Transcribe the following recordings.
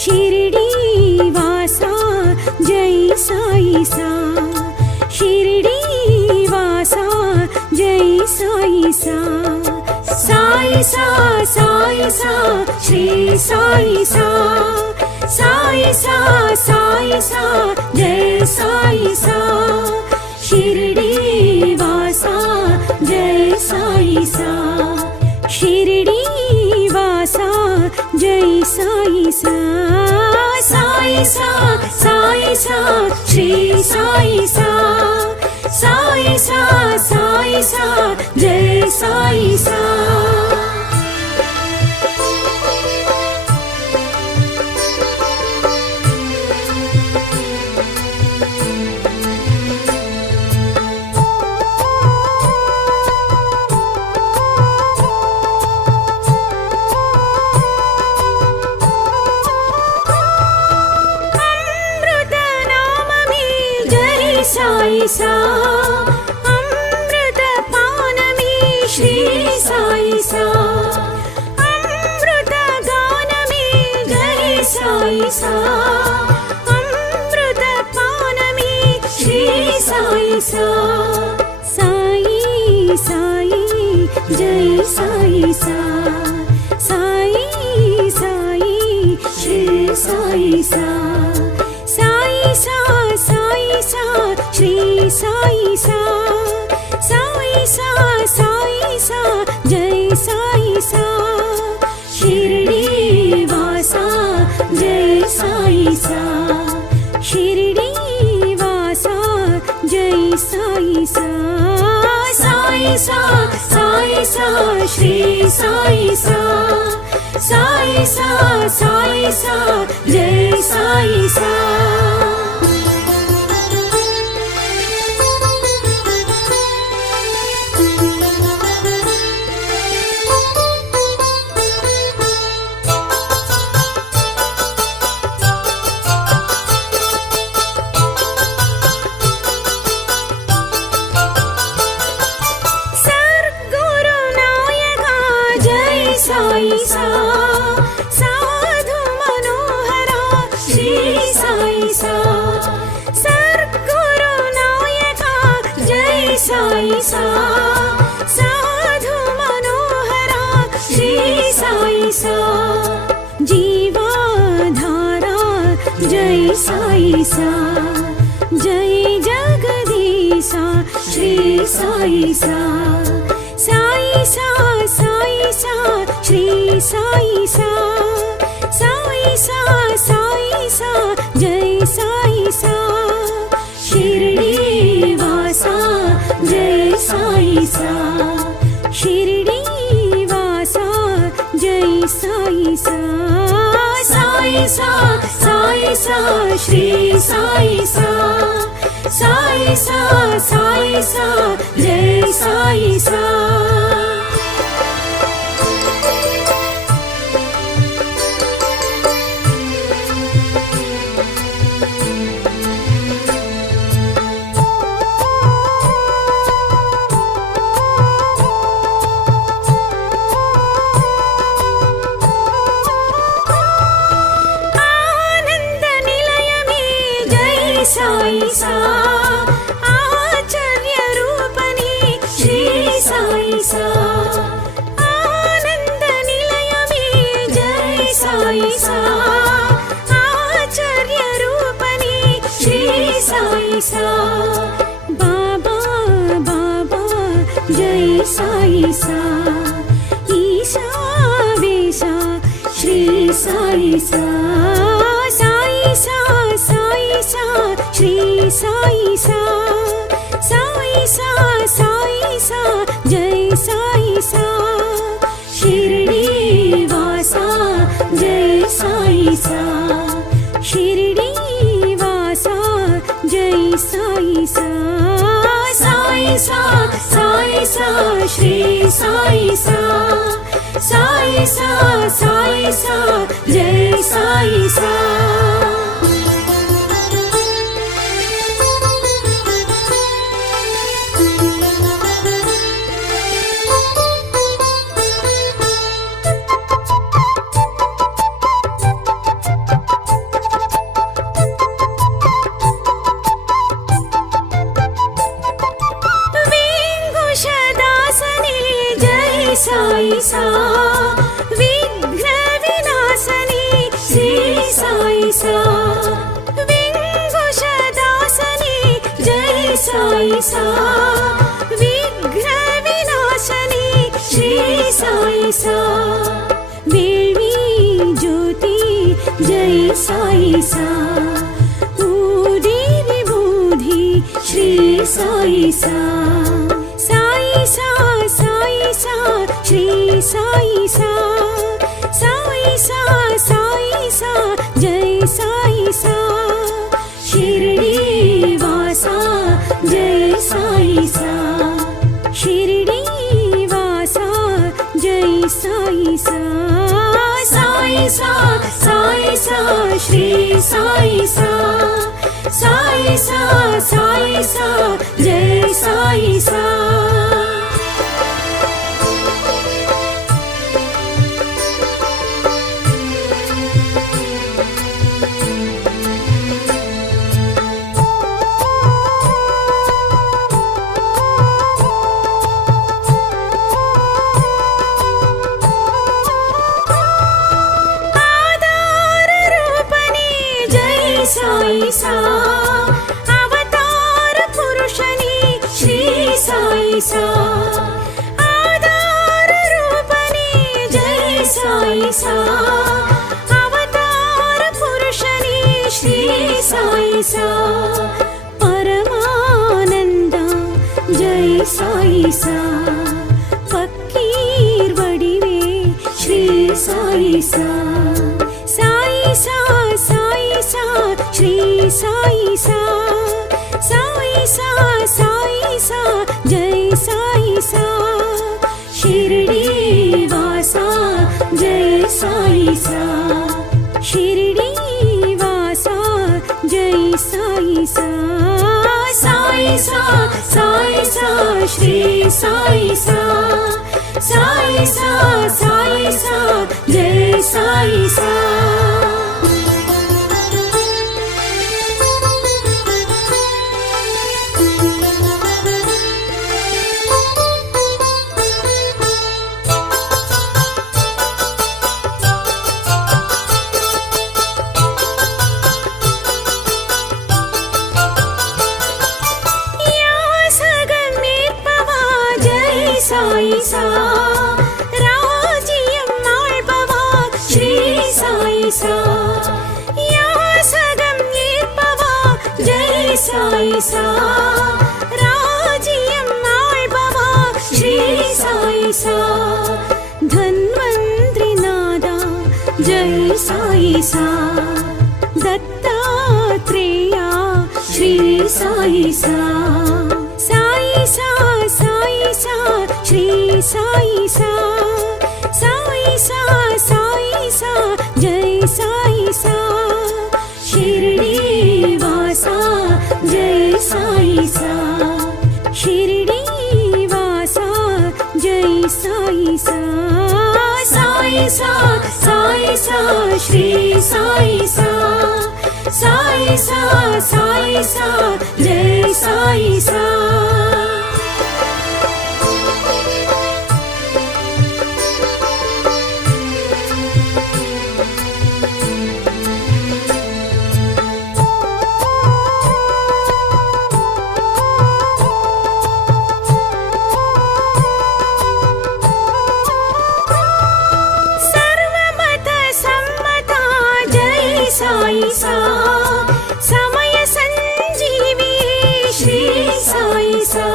शिरडी वासा जय साई सा, शिरडी वासा जय साई सा, साई सा साई सा श्री साई सा, साई सा साई सा जय साई सा, शिरडी वासा जय साई सा, शिरडी वासा जय साई सा, साई सा साई सा श्री साई सा, साई सा साई सा जय साई सा। साई सा अमृत पान में श्री साई सा, अमृत गान में जय साई सा, अमृत पान में श्री साई सा, साई साई जय साई सा, साई साई श्री साई सा, साई सा साई सा श्री साई सा, साई सा साई सा जय साई सा, शिरडी वासा जय साई सा, शिरडी वासा जय साई सा, साई सा साई सा श्री साई सा, साई सा साई सा जय साई सा। साई सा साधु मनोहरा श्री साई सा, सद्गुरु नायका जय साई सा, साधु मनोहरा श्री साई सा, जीवाधारा जय साई सा, जय जगदीशा श्री साई सा, साई सा साई सा श्री साई सा, साई सा साई सा जय साई सा, शिरडी वासा जय साई सा, शिरडी वासा जय साई सा, साई सा साई सा श्री साई सा, साई सा साई सा जय साई सा। साई सा आचार्य रूपनी श्री साई सा, आनंद निलय में जय साई सा, आचार्य रूपनी श्री साई सा, बाबा बाबा जय साई सा, ईशा वेशा श्री साई सा, साई सा साई सा श्री साई सा, साई सा साई सा जय साई सा, शिरडी वासा जय साई सा, शिरडी वासा जय साई सा, साई सा साई सा श्री साई सा, साई सा साई सा जय साई सा। सा साई सा साई सा श्री साई सा साई सा साई सा जय साई सा शिरडी वासा जय साई सा शिरडी वासा जय साई सा साई सा साई सा श्री साई सा साई सा साई सा जय साई सा साई सा अवतार पुरुषनी श्री साई सा आधार रूपनी जय साई सा अवतार पुरुषनी श्री साई सा परमानंदा जय साई सा फकीर वडिवे श्री साई सा साई सा साई सा श्री साई सा साई सा साई सा जय साई सा शिरडी वासा जय साई सा शिरडी वासा जय साई सा साई सा साई सा श्री साई सा साई सा साई सा जय साई सा साई सा राजियम आळ्पवा श्री साई सा या सगम येर्पवा जय साई सा राजियम आळ्पवा श्री साई सा धन्वंतरि नादा जय साई सा दत्तात्रेया श्री साई सा साई सा साई सा श्री साई सा साई सा साई सा जय साई सा शिरडी वासा जय साई सा शिरडी वासा जय साई सा साई सा साई सा श्री साई सा साई सा साई सा जय साई सा साई सा समय संजीवी श्री साई सा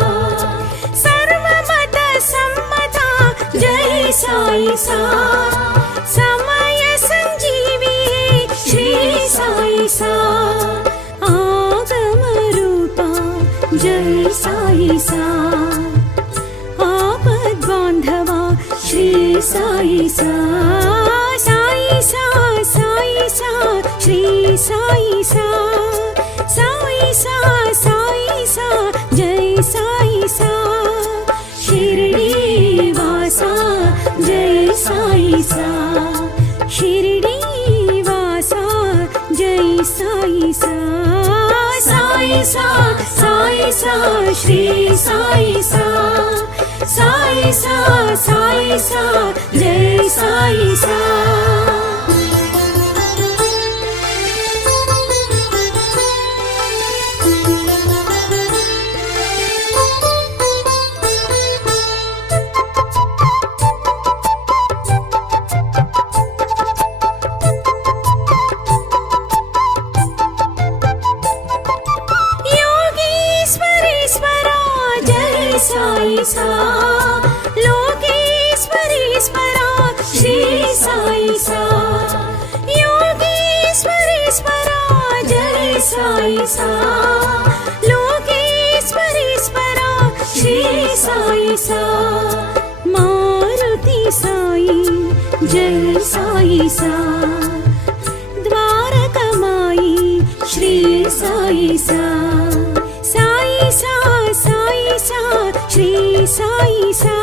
सर्वमत सम्मता जय साई सा समय संजीवी श्री साई सा आगम रूपा जय साई सा आपद बांधवा श्री साई सा साई सा साई सा श्री साई सा साई सा साई सा जय साई सा शिरडी वासा जय साई सा शिरडी वासा जय साई सा साई सा साई सा श्री साई सा साई सा साई सा जय साई सा సాయి సా లోకేశ్వరీశ్వరా శ్రీ సాయి సా మారుతి సాయి జై సాయి సా ద్వారకమాయి శ్రీ సాయి సా సాయి సా సాయి సా శ్రీ సాయి సా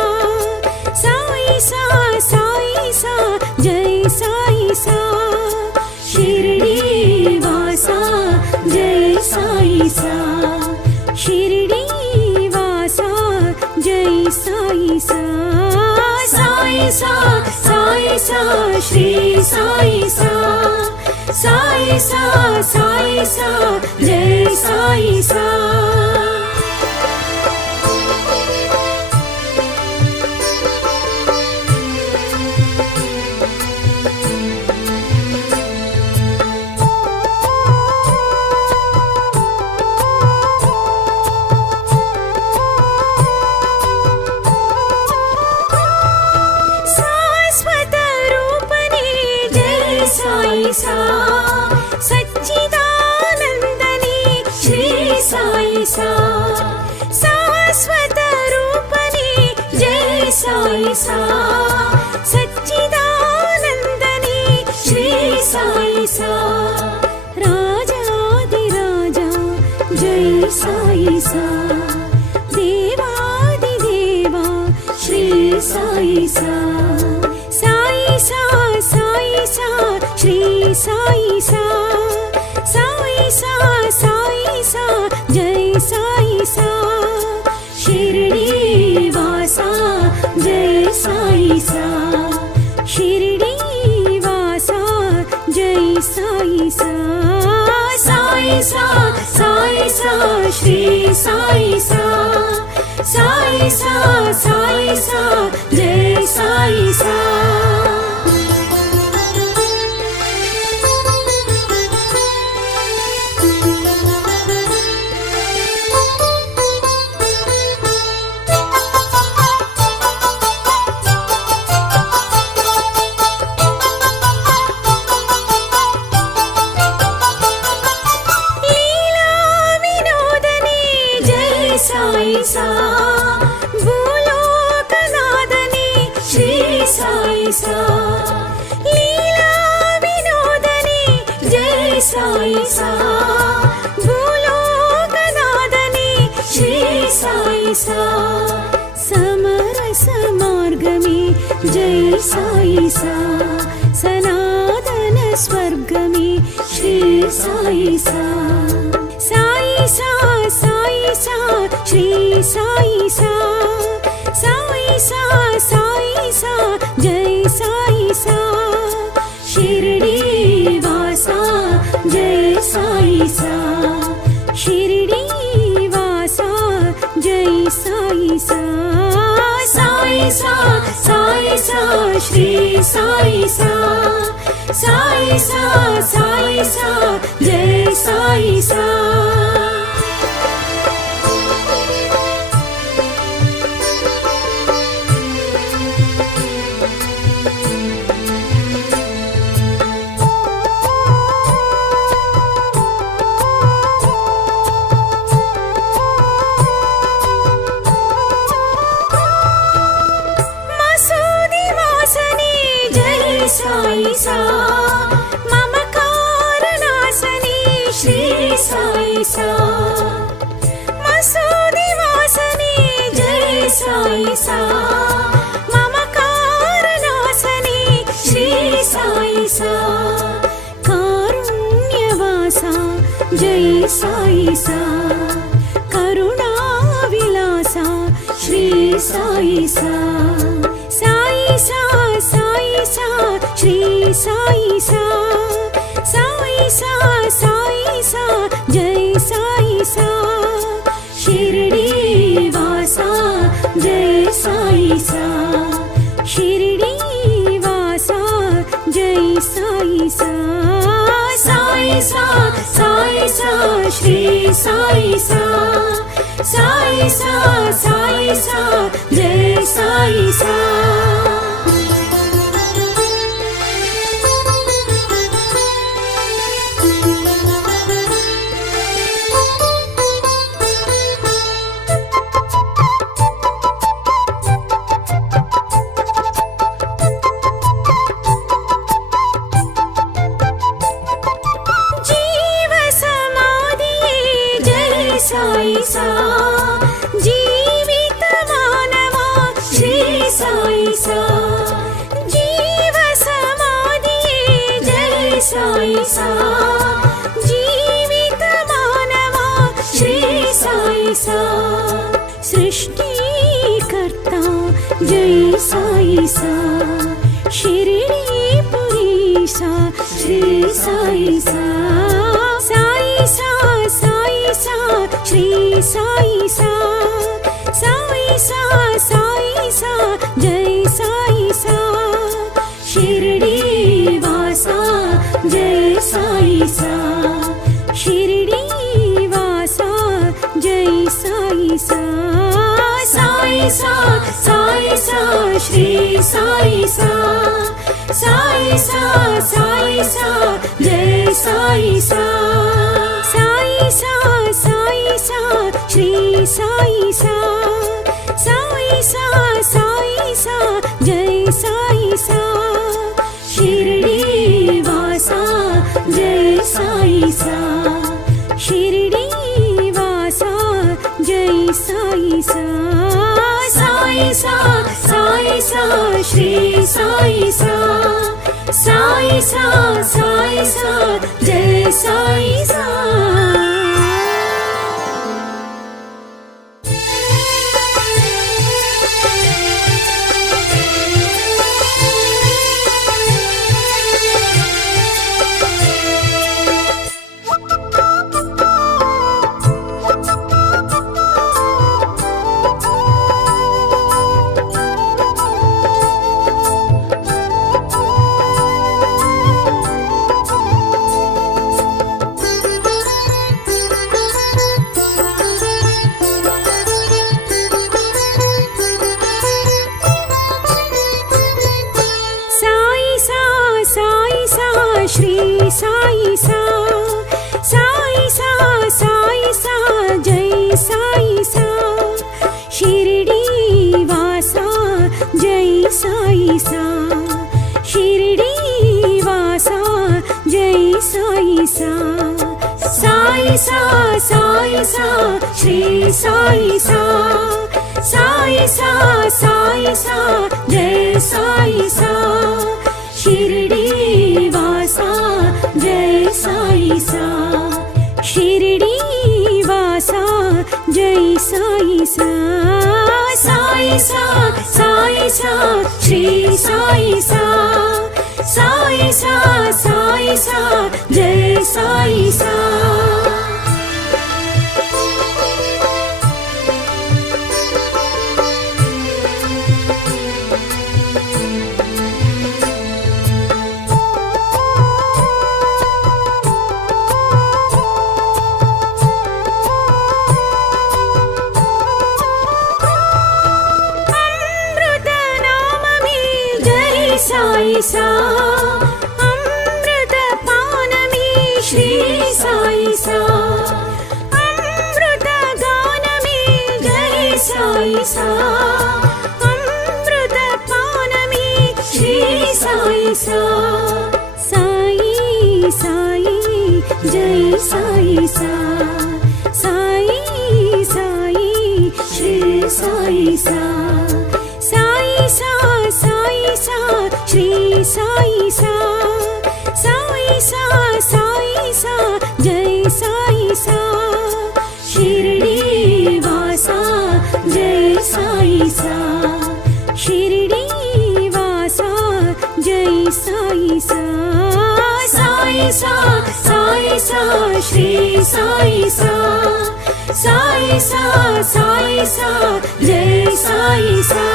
సాయి సా సాయి సా జై సాయి సా షిరిడి వాసా జై సాయి సా షిరిడి వాసా జై సాయి సా సాయి సా సాయి సా శ్రీ సాయి సా సాయి సా సాయి సా జై సాయి సా సా సచ్చిదానందని శ్రీ సాయి సా శాశ్వత రూపని జై సాయి సా సచ్చిదానందని శ్రీ సాయి సా రాజాదిరాజా జై సాయి సా దేవాదిదేవా శ్రీ సాయి సా సాయి సా సాయి సా శ్రీ సాయి సా సాయి సా సాయి సా జై సాయి సా షిరిడి వాసా జై సాయి సా షిరిడి వాసా జై సాయి సా సాయి సా సాయి సా శ్రీ సాయి సా సాయి సా సాయి సా జై సాయి సా సాయి సా భూలోకనాథని శ్రీ సాయి సా లీలా వినోదని జై సాయి సా భూలోకనాథని శ్రీ సాయి సా సమరస మార్గమే జై సాయి సా సనాతన స్వర్గమే శ్రీ సాయి సా సాయి సా సాయి సా శ్రీ సాయి సా సాయి సా సాయి సా జై సాయి సా షిరిడి వాసా జై సాయి సా షిరిడి వాసా జై సాయి సా సాయి సా సాయి సా శ్రీ సాయి సా సాయి సా సాయి సా జై సాయి సా సాయి సా మమకారనాశని శ్రీ సాయి సా మసూది వాసని జై సాయి సా మమకారనాశని శ్రీ సాయి సా కారుణ్యవాస జై సాయి సా కరుణా విలాస శ్రీ సాయి సా సాయి సా సాయి సా శ్రీ సాయి సా సాయి సా సాయి సా జై సాయి సా షిరిడి వాసా జై సాయి సా షిరిడి వాసా జై సాయి సా సాయి సా సాయి సా శ్రీ సాయి సా సాయి సా సాయి సా జై సాయి సా सा जीवित मानवा श्री साई सा जीव समाधिये जय साई सा जीवित मानवा श्री साई सा सृष्टिकर्ता जय साई सा शिरडी पुरी सा श्री साई सा साई सा साई सा श्री साई सा साई सा साई सा जय साई सा शिरडी वासा जय साई सा शिरडी वासा जय साई सा साई सा साई सा श्री साई सा साई सा साई सा जय साई सा साई सा साई सा श्री साई सा साई सा साई सा जय साई सा शिरडी वासा जय साई सा शिरडी वासा जय साई सा साई सा साई सा श्री साई सा साई सा साई सा जय साई सा श्री साई सा साई सा साई सा जय साई सा शिरडी वासा जय साई सा शिरडी वासा जय साई सा साई सा साई सा श्री साई सा साई सा साई सा जय साई सा शिरडी वासा जय साई सा शिरडी वासा जय साई सा साई सा साई सा श्री साई सा साई सा साई सा जय साई सा साई सा अमृत पान में श्री साई सा अमृत गान में जय साई सा अमृत पान में श्री साई सा साई साई जय साई सा साई साई श्री साई सा साई सा साई सा श्री साई सा साई सा साई सा जय साई सा शिरडी वासा जय साई सा शिरडी वासा जय साई सा साई सा साई सा श्री साई सा साई सा साई सा जय साई सा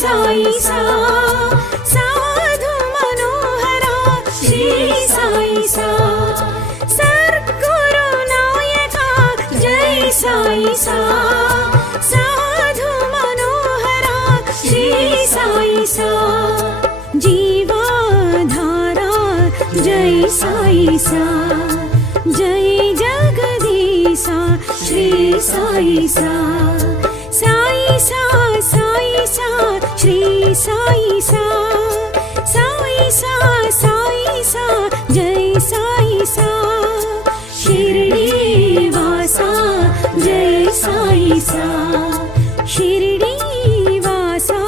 साई सा साधु मनोहरा श्री साई सा सा जय जगदीशा श्री साई सा साई सा साई सा श्री साई सा साई सा साई सा जय साई सा शिरडी वासा जय साई सा शिरडी वासा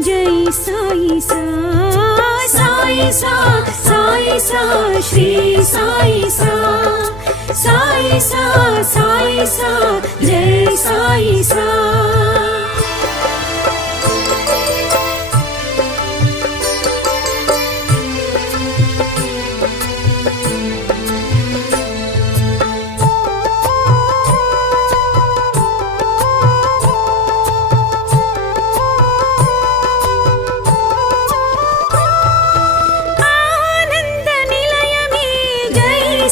जय साई सा साई सा साई सा श्री साई सा साई सा साई सा जय साई सा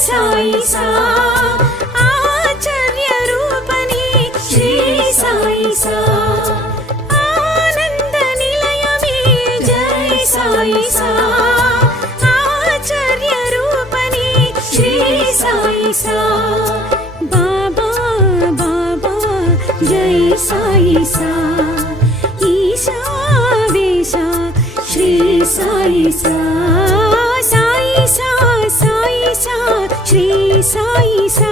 साई सा आचार्य रूपनी श्री साई सा आनंद निलय में जय साई सा आचार्य रूपनी श्री साई सा बाबा बाबा जय साई सा ईशा वेशा श्री साई सा साई सा साई सा श्री साई सा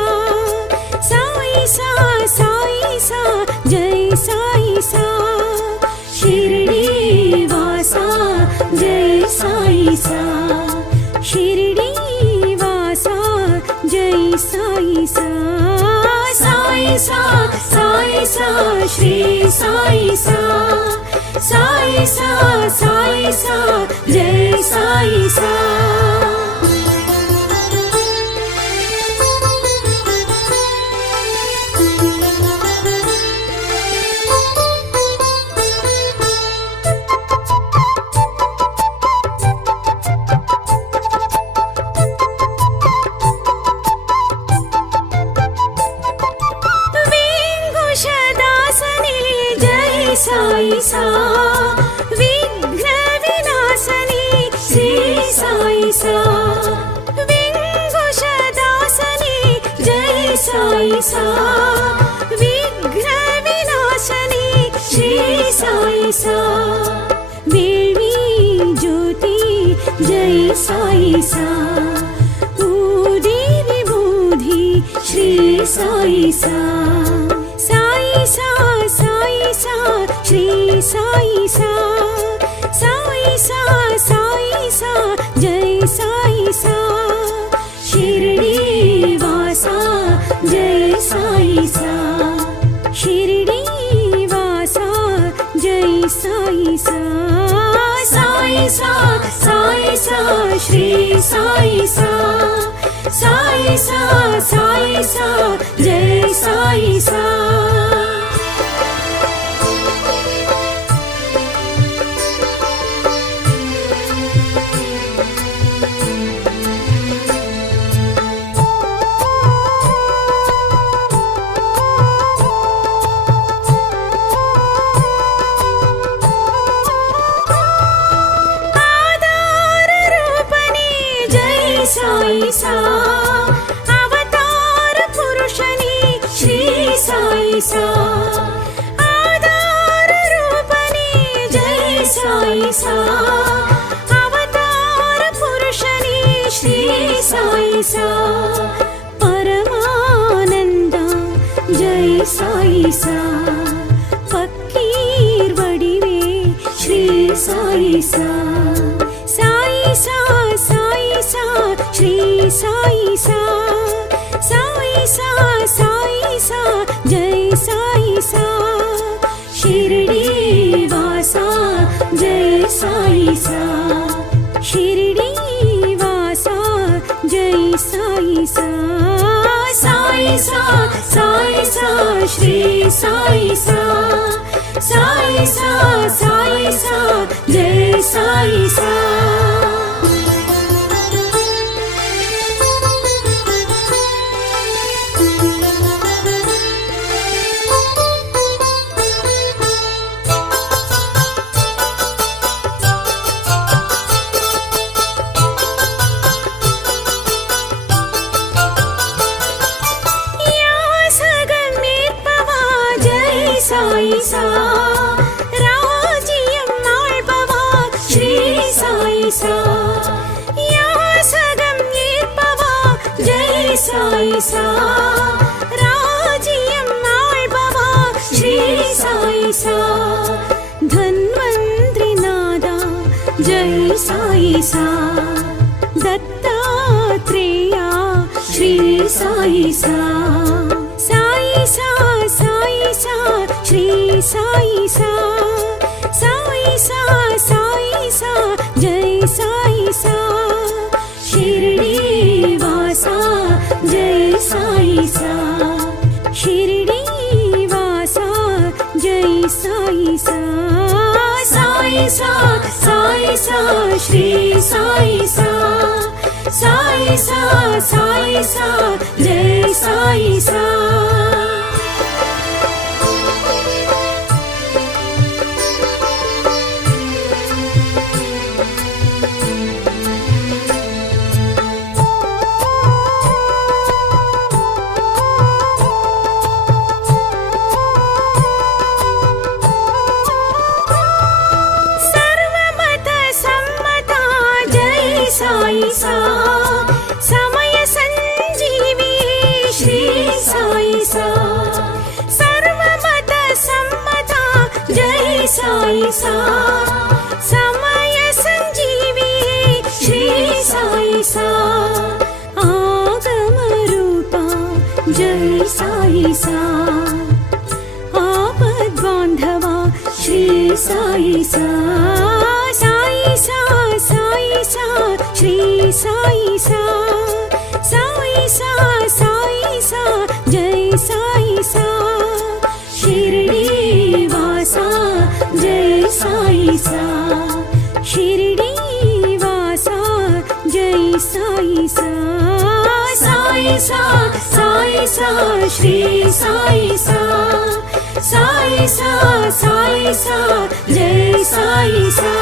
साई सा साई सा जय साई सा शिरडी वासा जय साई सा शिरडी वासा जय साई सा साई सा साई सा श्री साई सा साई सा साई सा जय साई सा साई सा विघ्न विनाशनी श्री साई सा विघ्नदासनी जय साई सा विघ्न विनाशनी श्री साई सा वेवी ज्योति जय साई सा ऊदी विभूति श्री साई सा साई सा साई सा श्री साई सा साई सा साई सा जय साई सा शिरडी वासा जय साई सा शिरडी वासा जय साई सा साई सा साई सा श्री साई सा साई सा साई सा जय साई सा साई सा अवतार पुरुषनी श्री साई सा आधार रूपनी जय साई सा अवतार पुरुषनी श्री साई सा परमानंद जय साई सा फकीर वडिवे श्री साई सा साई सा साई सा श्री साई सा साई सा साई सा जय साई सा शिरडी वासा जय साई सा शिरडी वासा जय साई सा साई सा साई सा श्री साई सा साई सा साई सा जय साई सा சாயி சா ராஜ்யம் ஆள்பவா ஸ்ரீ சாயி சா யாசகம் ஏற்பவா ஜெய் சாயி சா ராஜ்யம் ஆள்பவா ஸ்ரீ சாயி சா धन्वंतरि नादा जय साई सा दत्तात्रेया श्री साई सा साई सा साई सा श्री साई सा साई सा साई सा जय साई सा शिरडी वासा जय साई सा शिरडी वासा जय साई सा साई सा साई सा श्री साई सा साई सा साई सा जय साई सा साई सा समय संजीवी श्री साई सा सर्वमत सम्मता जय साई सा समय संजीवी श्री साई सा आगम रूपा जय साई सा आपद बांधवा श्री साई सा साई सा साई सा श्री साई सा साई सा साई सा जय साई सा शिरडी वासा जय साई सा शिरडी वासा जय साई सा साई सा साई सा श्री साई सा साई सा साई सा जय साई सा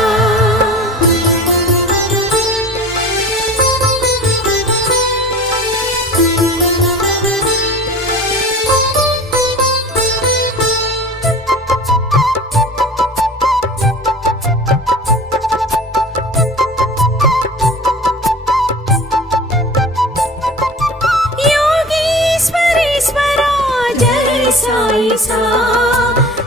साई सा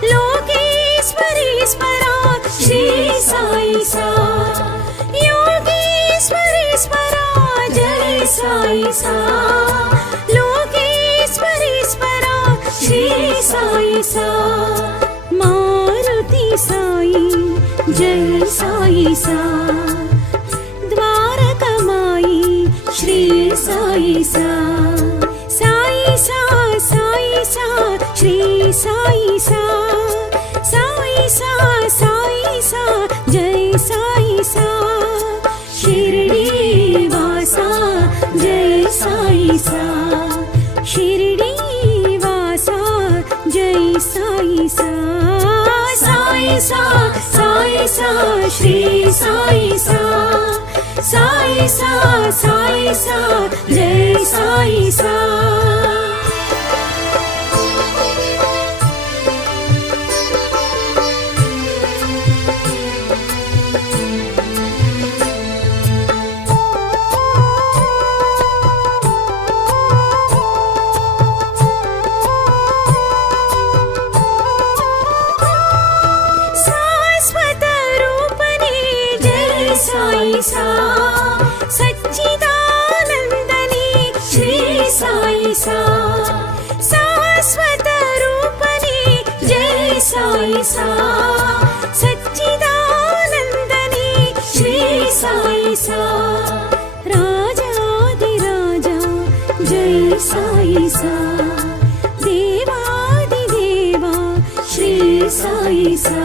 लोकेश्वरीश्वरा श्री साई सा योगेश्वरीश्वरा जय साई सा लोकेश्वरीश्वरा श्री साई सा मारुति साई जय साई सा द्वारकमाई श्री साई सा साई सा साई सा श्री साई सा साई सा साई सा जय साई सा शिरडी वासा जय साई सा शिरडी वासा जय साई सा साई सा साई सा श्री साई सा साई सा साई सा जय साई सा सा सच्चिदानंदनी श्री साई सा शाश्वत रूपनी जय साई सा सच्चिदानंदनी श्री साई सा राजाधिराजा जय साई सा देवादिदेवा श्री साई सा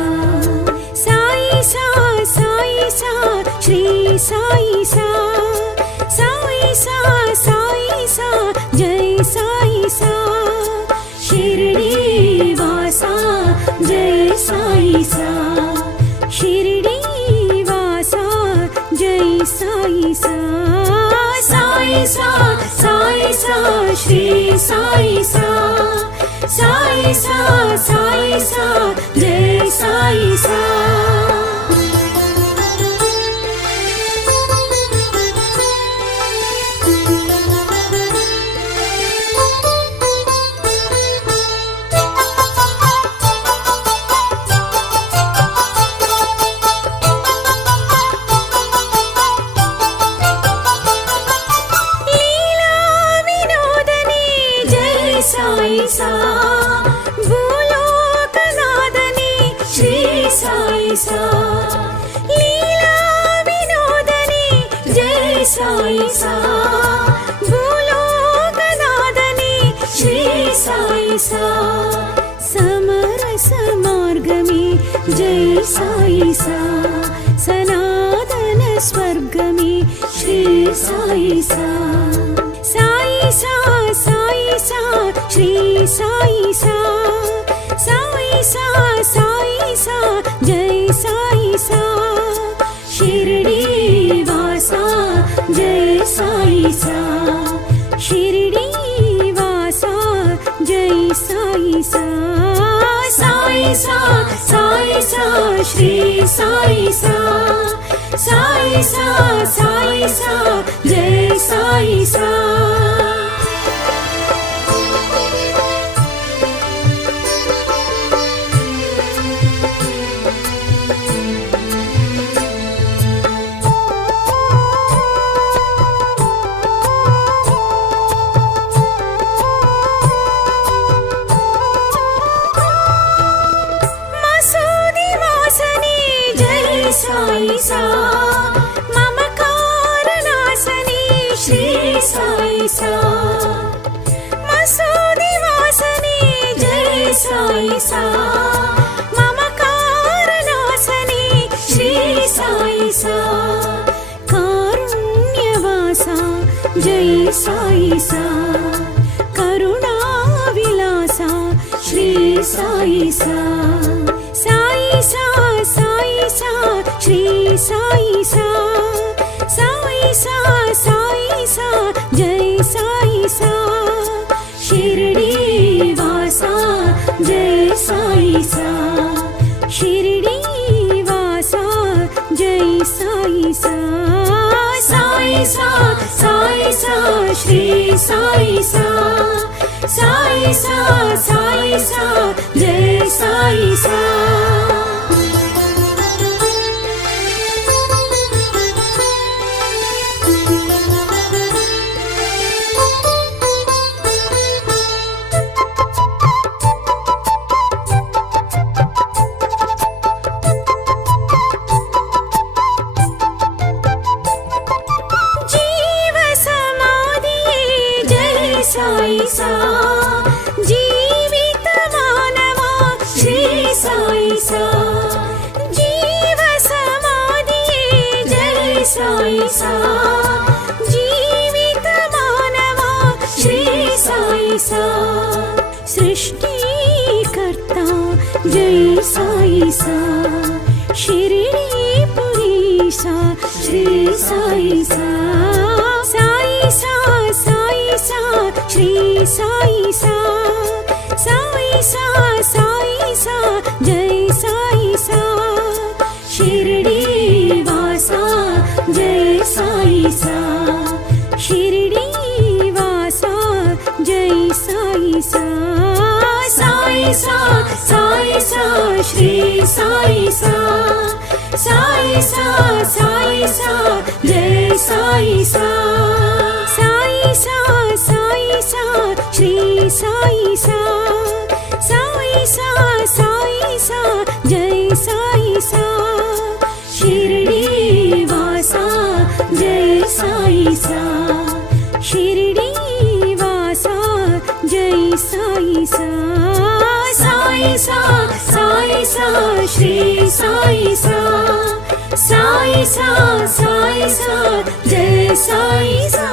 साई सा साई सा श्री साई सा साई सा साई सा जय साई सा शिरडी वासा जय साई सा शिरडी वासा जय साई सा साई सा साई सा श्री साई सा సాయి సా సాయి సా జై సాయి సా. సాయి సా భూలోకనాథని శ్రీ సాయి సా లీలా వినోదని జై సాయి సా భూలోకనాథని శ్రీ సాయి సా సమరస మార్గమే జై సాయి సా సనాతన స్వర్గమే శ్రీ సాయి సా. సాయి సా సాయి సా శ్రీ సాయి సా సాయి సా సాయి సా జై సాయి సా షిరిడి వాసా జై సాయి సా షిరిడి వాసా జై సాయి సా. సాయి సా సాయి సా శ్రీ సాయి సా సాయి సా సాయి సా జై సాయి సా. సాయి సా మమకార నాశని శ్రీ సాయి సా మసూది వాసని జై సాయి సా మమకార నాశని శ్రీ సాయి సా కారుణ్యవాస జై సాయి సా కరుణా విలాస శ్రీ సాయి సా. సాయి సా సాయి సా శ్రీ సాయి సా సాయి సా సాయి సా జై సాయి సా షిరిడి వాసా జై సాయి సా షిరిడి వాసా జై సాయి సా. సాయి సా సాయి సా శ్రీ సాయి సా సాయి సా సాయి సా జై సాయి సా. సాయి సా జీవిత మానవా శ్రీ సాయి సా జీవ సమాధియే జై సాయి సా జీవిత మానవా శ్రీ సాయి సా సృష్టికర్త జై సాయి సా షిరిడి పురీశా శ్రీ సాయి సా. సాయి సా సాయి సా శ్రీ సాయి సా సాయి సా సాయి సా జై సాయి సా షిరిడి వాసా జై సాయి సా షిరిడి వాసా జై సాయి సా. సాయి సా సాయి సా శ్రీ సాయి సా సాయి సా సాయి సా జై సాయి సా. సాయి సా సాయి సా శ్రీ సాయి సా సాయి సా సాయి సా జై సాయి సా షిరిడి వాసా జై సాయి సా షిరిడి వాసా జై సాయి సా. సాయి సా సాయి సా శ్రీ సాయి సా సాయి సా సాయి సా జై సాయి సా.